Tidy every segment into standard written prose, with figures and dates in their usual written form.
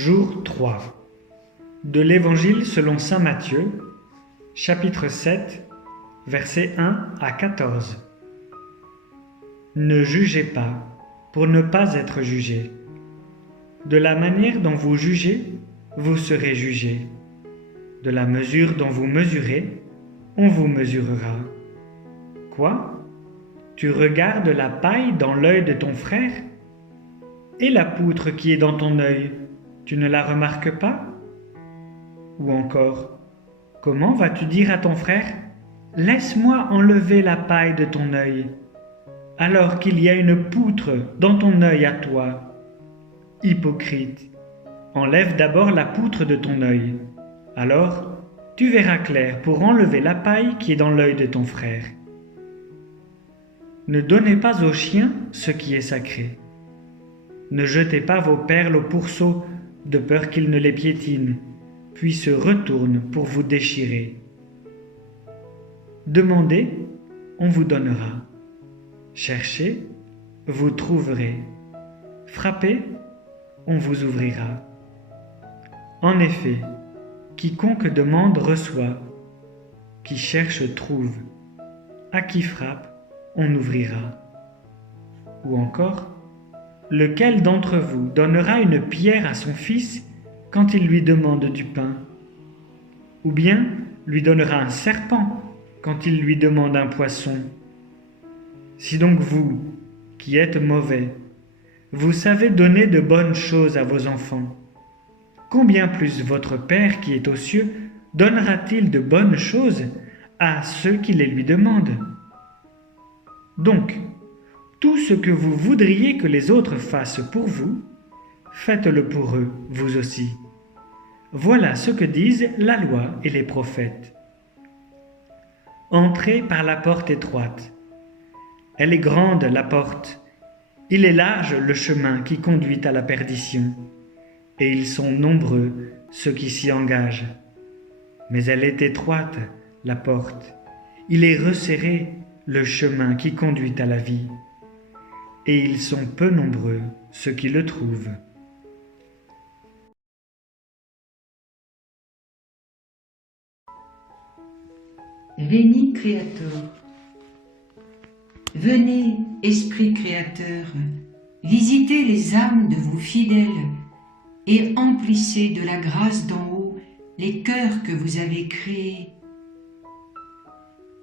Jour 3 de l'Évangile selon saint Matthieu, chapitre 7, versets 1 à 14. Ne jugez pas pour ne pas être jugés. De la manière dont vous jugez, vous serez jugés. De la mesure dont vous mesurez, on vous mesurera. Quoi? Tu regardes la paille dans l'œil de ton frère? Et la poutre qui est dans ton œil, tu ne la remarques pas? Ou encore, comment vas-tu dire à ton frère, « Laisse-moi enlever la paille de ton œil », alors qu'il y a une poutre dans ton œil à toi? Hypocrite, enlève d'abord la poutre de ton œil, alors tu verras clair pour enlever la paille qui est dans l'œil de ton frère. Ne donnez pas aux chiens ce qui est sacré. Ne jetez pas vos perles au pourceau de peur qu'ils ne les piétinent, puis se retournent pour vous déchirer. Demandez, on vous donnera. Cherchez, vous trouverez. Frappez, on vous ouvrira. En effet, quiconque demande reçoit, qui cherche trouve, à qui frappe, on ouvrira. Ou encore, lequel d'entre vous donnera une pierre à son fils quand il lui demande du pain? Ou bien lui donnera un serpent quand il lui demande un poisson? Si donc vous, qui êtes mauvais, vous savez donner de bonnes choses à vos enfants, combien plus votre Père qui est aux cieux donnera-t-il de bonnes choses à ceux qui les lui demandent? Donc, tout ce que vous voudriez que les autres fassent pour vous, faites-le pour eux, vous aussi. Voilà ce que disent la loi et les prophètes. Entrez par la porte étroite. Elle est grande, la porte. Il est large le chemin qui conduit à la perdition, et ils sont nombreux ceux qui s'y engagent. Mais elle est étroite, la porte. Il est resserré le chemin qui conduit à la vie, et ils sont peu nombreux ceux qui le trouvent. Veni Creator. Venez, Esprit Créateur, visitez les âmes de vos fidèles et emplissez de la grâce d'en haut les cœurs que vous avez créés.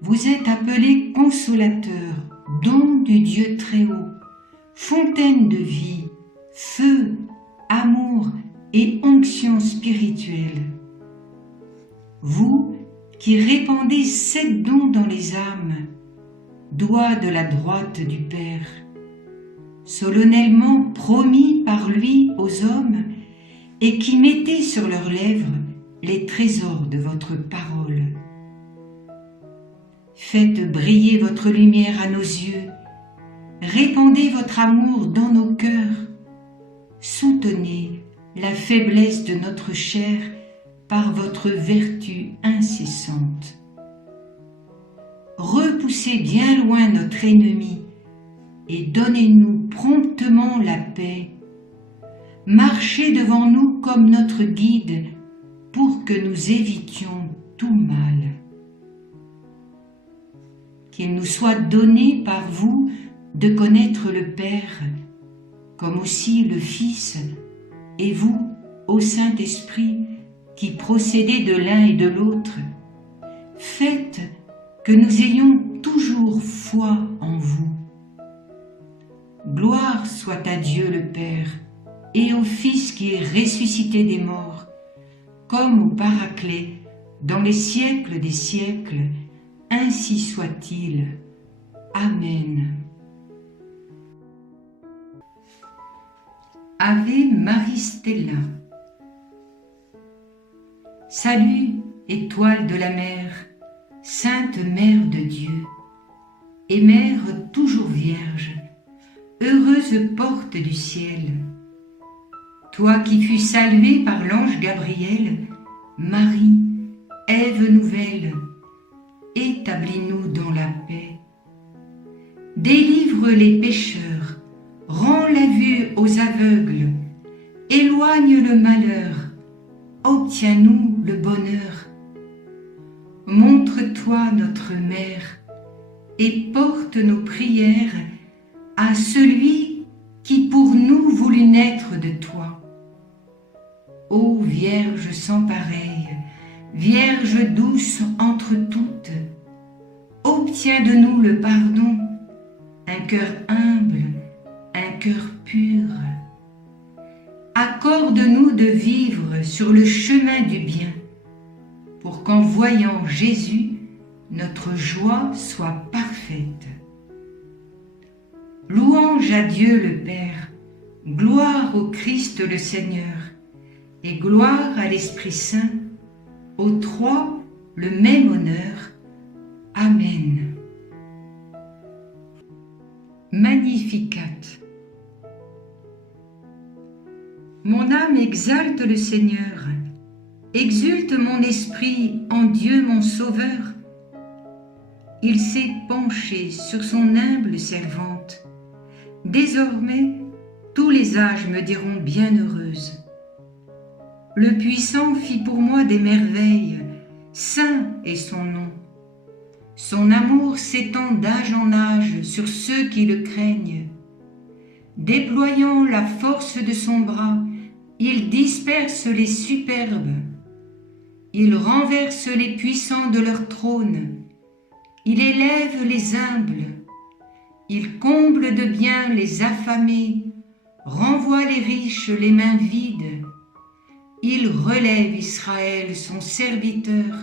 Vous êtes appelés consolateurs, don du Dieu très haut, fontaine de vie, feu, amour et onction spirituelle. Vous qui répandez 7 dons dans les âmes, doigt de la droite du Père, solennellement promis par lui aux hommes, et qui mettez sur leurs lèvres les trésors de votre parole. Faites briller votre lumière à nos yeux, répandez votre amour dans nos cœurs, soutenez la faiblesse de notre chair par votre vertu incessante. Repoussez bien loin notre ennemi et donnez-nous promptement la paix. Marchez devant nous comme notre guide pour que nous évitions tout mal. Qu'il nous soit donné par vous de connaître le Père, comme aussi le Fils, et vous, ô Saint-Esprit, qui procédez de l'un et de l'autre, faites que nous ayons toujours foi en vous. Gloire soit à Dieu le Père et au Fils qui est ressuscité des morts, comme au Paraclet, dans les siècles des siècles, ainsi soit-il. Amen. Ave Maris Stella. Salut, étoile de la mer, Sainte Mère de Dieu, et Mère toujours Vierge, heureuse porte du ciel. Toi qui fus saluée par l'ange Gabriel, Marie, Ève nouvelle, établis-nous dans la paix. Délivre les pécheurs, rends la vue aux aveugles, éloigne éloigne le malheur, obtiens-nous le bonheur. Montre-toi notre Mère, et porte nos prières à celui qui pour nous voulut naître de toi. Ô Vierge sans pareille, Vierge douce entre toutes, obtiens de nous le pardon, un cœur humble, un cœur pur. Accorde-nous de vivre sur le chemin du bien, pour qu'en voyant Jésus, notre joie soit parfaite. Louange à Dieu le Père, gloire au Christ le Seigneur, et gloire à l'Esprit Saint, aux trois le même honneur. Amen. Magnificat. Mon âme exalte le Seigneur, exulte mon esprit en Dieu mon Sauveur. Il s'est penché sur son humble servante. Désormais, tous les âges me diront bienheureuse. Le Puissant fit pour moi des merveilles, saint est son nom. Son amour s'étend d'âge en âge sur ceux qui le craignent. Déployant la force de son bras, il disperse les superbes. Il renverse les puissants de leur trône. Il élève les humbles. Il comble de bien les affamés, renvoie les riches les mains vides. Il relève Israël, son serviteur.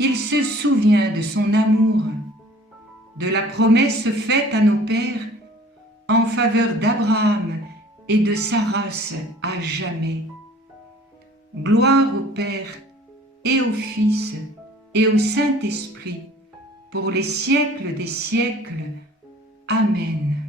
Il se souvient de son amour, de la promesse faite à nos pères en faveur d'Abraham et de sa race à jamais. Gloire au Père et au Fils et au Saint-Esprit, pour les siècles des siècles. Amen.